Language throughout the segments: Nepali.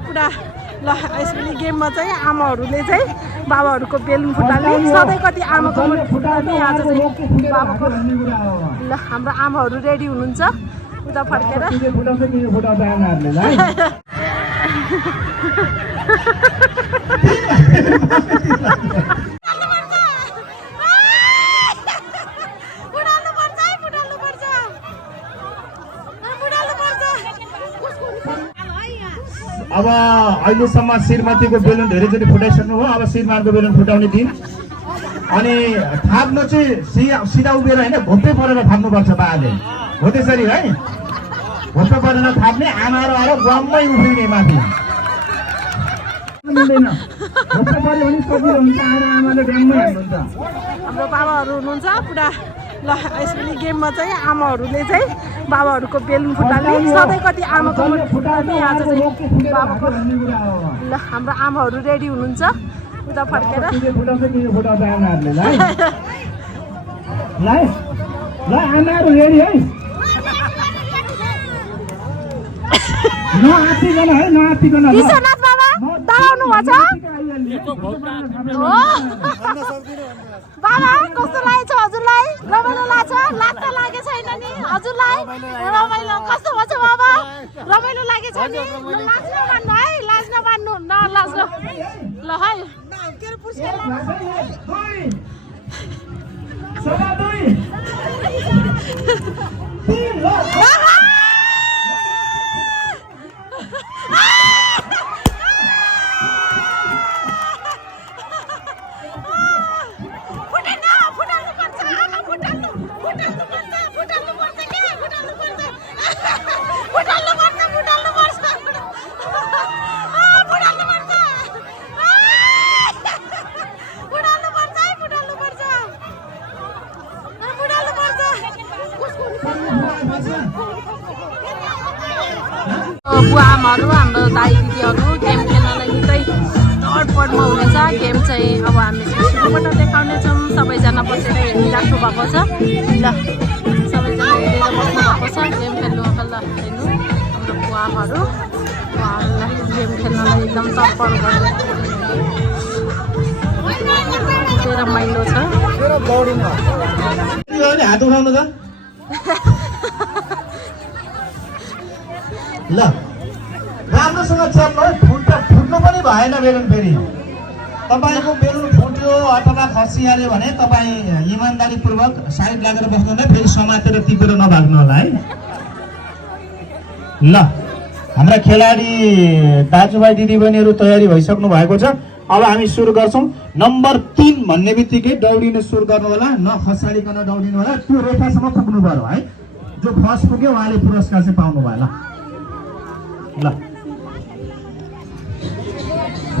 पुरा ल यसपालि गेममा चाहिँ आमाहरूले चाहिँ बाबाहरूको बेलुन फुटाल्ने सधैँ कति आमाको फुटाल्ने आज चाहिँ बाबाको ल हाम्रो आमाहरू रेडी हुनुहुन्छ उता फर्केर अब अहिलेसम्म श्रीमतीको बेलुन धेरैचोटि फुटाइसक्नु भयो। अब श्रीमानको बेलुन फुटाउने दिन अनि थाप्नु चाहिँ सिधा उभिएर होइन घोप्टै परेर थाप्नुपर्छ बाले हो त्यसरी है घोप्टै परेर थाप्ने आमाहरू आएर गम्मै उफ्रिने माथि हाम्रो बाबाहरू हुनुहुन्छ पुरा ल यसपालि गेममा चाहिँ आमाहरूले चाहिँ बाबाहरूको बेलुन फुटाल्ने सधैँ कति आमाको फुटाल्ने आज चाहिँ बाबाको ल हाम्रो आमाहरू रेडी हुनुहुन्छ उता फर्केर विश्वनाथ बाबा डराउनु भएको बाबा कस्तो लागेको छ हजुरलाई रमाइलो लाग्छ लाग्न लागेको छैन नि हजुरलाई रमाइलो कस्तो भएको छ बाबा रमाइलो लागेको छ नि लाज नमान्नु है लाज नमान्नु न लाज ल है बुवा आमाहरू हाम्रो दाइ दिदीहरू गेम खेल्नलाई निकै तडपडमा हुनेछ गेम चाहिँ अब हामी सुरुबाट देखाउनेछौँ सबैजना बसेर हेरिराख्नु भएको छ ल सबैजना हेरेर बस्नु भएको छ गेम खेल्नु ल हेर्नु हाम्रो बुवा आमाहरू उहाँहरूलाई गेम खेल्नलाई एकदम तडपड गर्नु रमाइलो छ हात उठाउनु त ल राम्रोसँग चल्नु है फुट्नु पनि भएन बेलुन फेरि तपाईँको बेलुन फुट्यो अथवा खसिहाल्यो भने तपाईँ इमान्दारीपूर्वक साइड लागेर बस्नु होला फेरि समातेर टिपेर नभाग्नु होला है ल हाम्रा खेलाडी दाजुभाइ दिदीबहिनीहरू तयारी भइसक्नु भएको छ अब हामी सुरु गर्छौँ नम्बर 3 भन्ने बित्तिकै दौडिन सुरु गर्नु होला नखसालिकन दौडिनु होला त्यो रेखासम्म पुग्नु पर्यो है जो फर्स्ट पुग्यो उहाँले पुरस्कार चाहिँ पाउनु भयो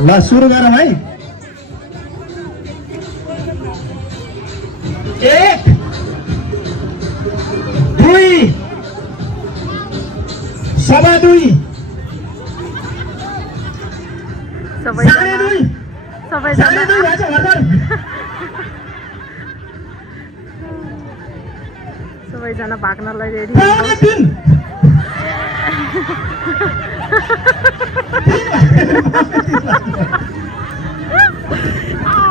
ल सुरु गरौँ है 1 2 सवा 2 सबैजना भाग्नलाई रेडी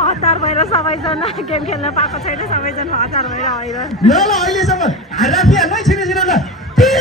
हतार भएर सबैजना गेम खेल्न पाएको छैन सबैजना हतार भएर ल अहिलेसम्म हाल्नै छिटो छिटो ल 3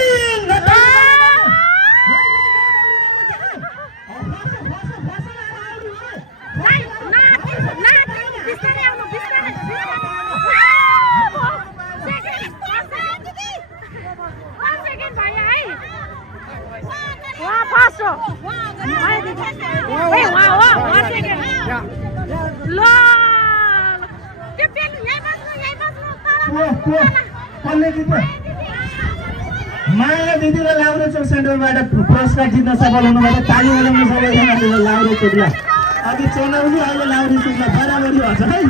माया दिदीले लाउरे चोक सेन्टरबाट पुरस्कार जित्न सफल हुनुभयो ताली बजाउनु सबैजनाले लाउरे चोकलाई अघि चनाउली अहिले लाउरे चोकलाई बराबरी भन्छ है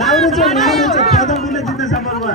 लाउरे चोक पदमले जित्न सफल भयो